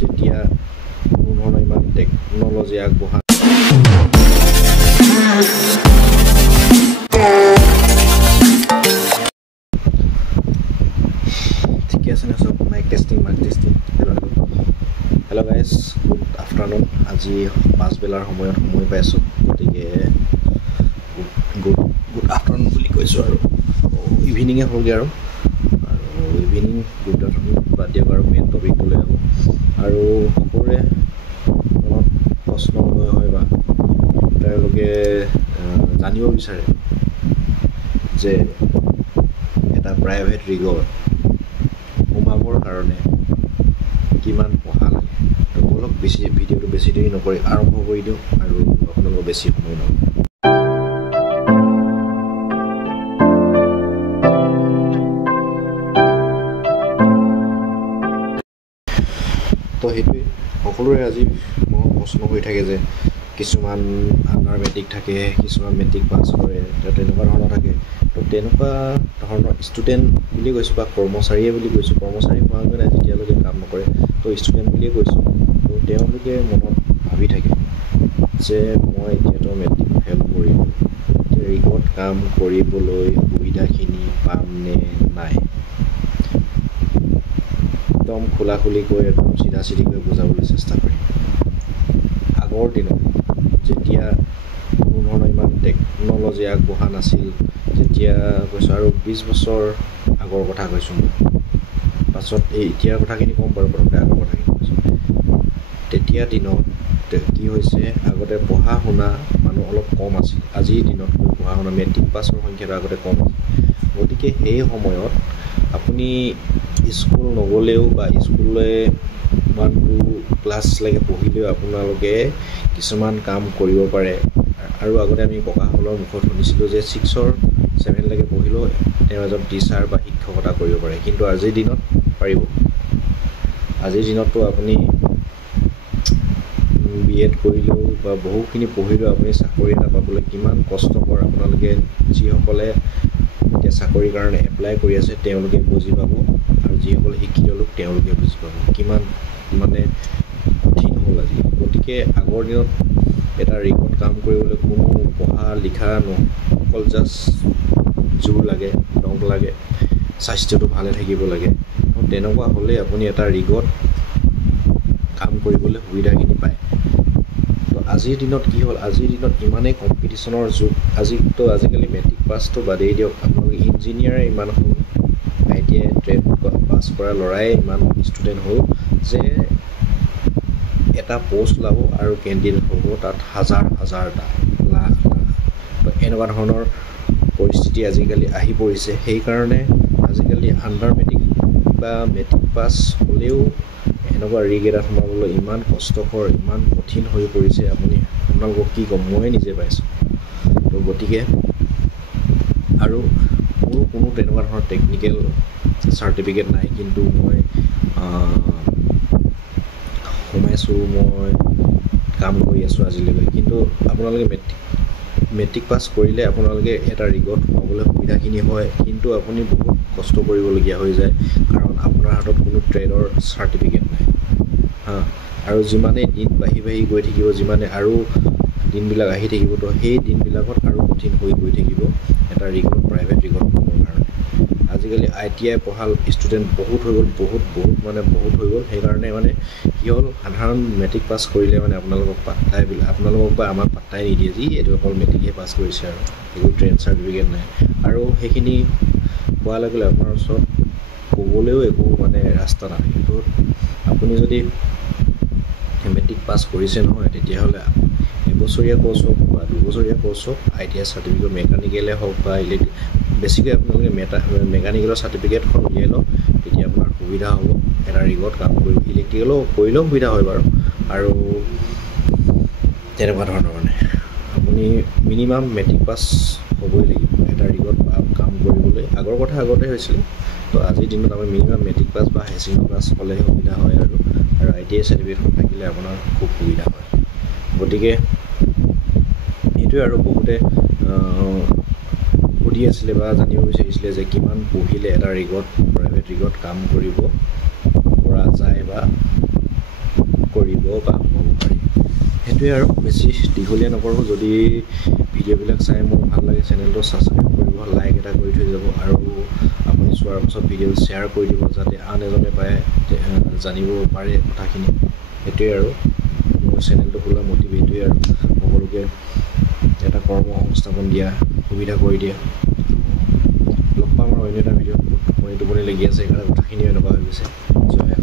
যেতিয়া কোনো ধৰণৰ ইমান টেকন'লজি আগবঢ়া ঠিকে আছে না সব mike testing hello' guys good afternoon আজি পাঁচবেলাৰ সময়ত সময় পাইছোঁ গতিকে গুড আফটাৰনুন বুলি কৈছোঁ আৰু ইভিনিঙে হ'লগৈ আৰু ইভিনিং গুড আফটাৰনুন বাদ দিয়ক আৰু মেইন টপিকটোলৈ আহোঁ আৰু সকলোৰে মনত প্ৰশ্ন হয় বা তেওঁলোকে জানিব বিচাৰে যে এটা প্ৰাইভেট ৰিগত সোমাবৰ কাৰণে কিমান পঢ়া লাগে তো অলপ ভিডিঅ'টো বেছি দেৰি নকৰি আৰম্ভ কৰি দিওঁ আৰু আপোনালোকক বেছি সময় নলওঁ তো সেইটোৱে সকলোৰে আজি মোৰ প্ৰশ্ন হৈ থাকে যে কিছুমান আণ্ডাৰ মেট্ৰিক থাকে কিছুমান মেট্ৰিক পাছ কৰে তেনেকুৱা ধৰণৰ থাকে তো তেনেকুৱা ধৰণৰ ষ্টুডেণ্ট বুলি কৈছোঁ বা কৰ্মচাৰীয়ে বুলি কৈছোঁ কৰ্মচাৰী হোৱাকৈ নাই যেতিয়ালৈকে কাম নকৰে তো ষ্টুডেণ্ট বুলিয়ে কৈছোঁ তো তেওঁলোকে মনত ভাবি থাকে যে মই এতিয়াতো মেট্ৰিক ফেইল কৰিম ৰিগত কাম কৰিবলৈ সুবিধাখিনি পাম নে নাই একদম খোলাখুলিকৈ একদম চিধাচিধিকৈ বুজাবলৈ চেষ্টা কৰিম আগৰ দিনত যেতিয়া কোনো ধৰণৰ ইমান টেকন'লজি আগবঢ়া নাছিল যেতিয়া কৈছোঁ আৰু 20 বছৰ আগৰ কথা কৈছোঁ মই পাছত এই এতিয়াৰ কথাখিনি ক'ম বাৰু পটককৈ আগৰ কথাখিনি কৈছোঁ তেতিয়া দিনত কি হৈছে আগতে পঢ়া শুনা মানুহ অলপ কম আছিল আজিৰ দিনতকৈ পঢ়া শুনা মেট্ৰিক পাছৰ সংখ্যাটো আগতে কম আছিল গতিকে সেই সময়ত আপুনি স্কুল নগ'লেও বা স্কুললৈ 1-2 ক্লাছলৈকে পঢ়িলেও আপোনালোকে কিছুমান কাম কৰিব পাৰে আৰু আগতে আমি ককাসকলৰ মুখত শুনিছিলোঁ যে 6-7লৈকে পঢ়িলেও তেওঁ এজন টিচাৰ বা শিক্ষকতা কৰিব পাৰে কিন্তু আজিৰ দিনত পাৰিব আজিৰ দিনততো আপুনি BEd কৰিলেও বা বহুখিনি পঢ়িলেও আপুনি চাকৰি এটা পাবলৈ কিমান কষ্টকৰ আপোনালোকে যিসকলে এতিয়া চাকৰিৰ কাৰণে এপ্লাই কৰি আছে তেওঁলোকে বুজি পাব আৰু যিসকলে শিক্ষিত লোক তেওঁলোকে বুজি পাব কিমান মানে কঠিন হ'ল আজি গতিকে আগৰ দিনত এটা ৰিগত কাম কৰিবলৈ কোনো পঢ়া লিখা অকল জাষ্ট জোৰ লাগে দম লাগে স্বাস্থ্যটো ভালে থাকিব লাগে তেনেকুৱা হ'লে আপুনি এটা ৰিগত কাম কৰিবলৈ সুবিধাখিনি পায় তো আজিৰ দিনত কি হ'ল আজিৰ দিনত ইমানেই কম্পিটিশ্যনৰ যুগ আজিকালি মেট্ৰিক পাছটো বাদেই দিয়ক আপোনালোকে ইঞ্জিনিয়াৰে ইমান হ'ল ITI ট্ৰেড পাছ কৰা ল'ৰাই ইমান ষ্টুডেণ্ট হ'ল যে এটা পোষ্ট ওলাব আৰু কেণ্ডিডেট হ'ব তাত হাজাৰটা লাখ তো এনেকুৱা ধৰণৰ পৰিস্থিতি আজিকালি আহি পৰিছে সেইকাৰণে আজিকালি আণ্ডাৰ মেট্ৰিক বা মেট্ৰিক পাছ হ'লেও এনেকুৱা ৰিগ এটাত সোমাবলৈ ইমান কষ্টকৰ ইমান কঠিন হৈ পৰিছে আপোনালোকক কি ক'ম মই নিজে পাইছোঁ তো গতিকে আৰু মোৰ কোনো তেনেকুৱা ধৰণৰ টেকনিকেল চাৰ্টিফিকেট নাই কিন্তু মই সোমাইছোঁ মই কাম কৰি আছোঁ আজিলৈকে কিন্তু আপোনালোকে মেট্ৰিক পাছ কৰিলে আপোনালোকে এটা ৰিগত সোমাবলৈ সুবিধাখিনি হয় কিন্তু আপুনি বহুত কষ্ট কৰিবলগীয়া হৈ যায় কাৰণ আপোনাৰ হাতত কোনো ট্ৰেডৰ চাৰ্টিফিকেট নাই আৰু যিমানেই দিন বাঢ়ি গৈ থাকিব যিমানে আৰু দিনবিলাক আহি থাকিব তো সেই দিনবিলাকত আৰু কঠিন হৈ গৈ থাকিব এটা ৰিগত প্ৰাইভেট ৰিগত সোমাবৰ কাৰণে আজিকালি ITI পঢ়া ষ্টুডেণ্ট বহুত হৈ গ'ল বহুত হৈ গ'ল সেইকাৰণে মানে কি হ'ল সাধাৰণ মেট্ৰিক পাছ কৰিলে মানে আপোনালোকক বা আমাক পাত্তাই নিদিয়ে যি এইটো অকল মেট্ৰিকে পাছ কৰিছে আৰু একো ট্ৰেড চাৰ্টিফিকেট নাই আৰু সেইখিনি পোৱাৰ লগে লগে আপোনাৰ ওচৰত ক'বলৈও একো মানে ৰাস্তা নাথাকে তো আপুনি যদি মেট্ৰিক পাছ কৰিছে নহয় তেতিয়াহ'লে এবছৰীয়া কোৰ্চ হওক বা 2 বছৰীয়া কোৰ্চ হওক ITI চাৰ্টিফিকেট মেকানিকেলে হওক বা বেছিকৈ আপোনালোকে মেকানিকেলৰ চাৰ্টিফিকেটখন উলিয়াই লওক তেতিয়া আপোনাৰ সুবিধা হ'ব এটা ৰিগত কাম কৰিব ইলেক্ট্ৰিকেলো কৰিলেও সুবিধা হয় বাৰু আৰু তেনেকুৱা ধৰণৰ মানে আপুনি মিনিমাম মেট্ৰিক পাছ হ'বই লাগিব এটা ৰিগত কাম কৰিবলৈ আগৰ কথা আগতে হৈছিলে তো আজিৰ দিনত আমি মিনিমাম মেট্ৰিক পাছ বা হায়াৰ ছেকেণ্ডেৰী পাছ হ'লেহে সুবিধা হয় আৰু ITI চাৰ্টিফিকেটখন থাকিলে আপোনাৰ খুব সুবিধা হয় গতিকে এইটোৱে আৰু বহুতে সুধি আছিলে বা জানিব বিচাৰিছিলে যে কিমান পঢ়িলে এটা ৰিগত প্ৰাইভেট ৰিগত কাম কৰিব পৰা যায় বা এইটোৱে আৰু বেছি দীঘলীয়া নকৰোঁ যদি ভিডিঅ'বিলাক চাই মোৰ ভাল লাগে চেনেলটো ছাবস্ক্ৰাইব কৰিব লাইক এটা কৰি থৈ যাব আৰু আপুনি চোৱাৰ পাছত ভিডিঅ' শ্বেয়াৰ কৰি দিব যাতে আন এজনে পায় জানিব পাৰে কথাখিনি সেইটোৱে আৰু মোৰ চেনেলটো খোলা মটিভ এইটোৱে আৰু সকলোকে এটা কৰ্ম সংস্থাপন দিয়া সুবিধা কৰি দিয়া লগ পাম আৰু অন্য এটা ভিডিঅ'ত টোপনি লাগি আছে সেইকাৰণে কথাখিনি এনেকুৱা হৈ গৈছে জয়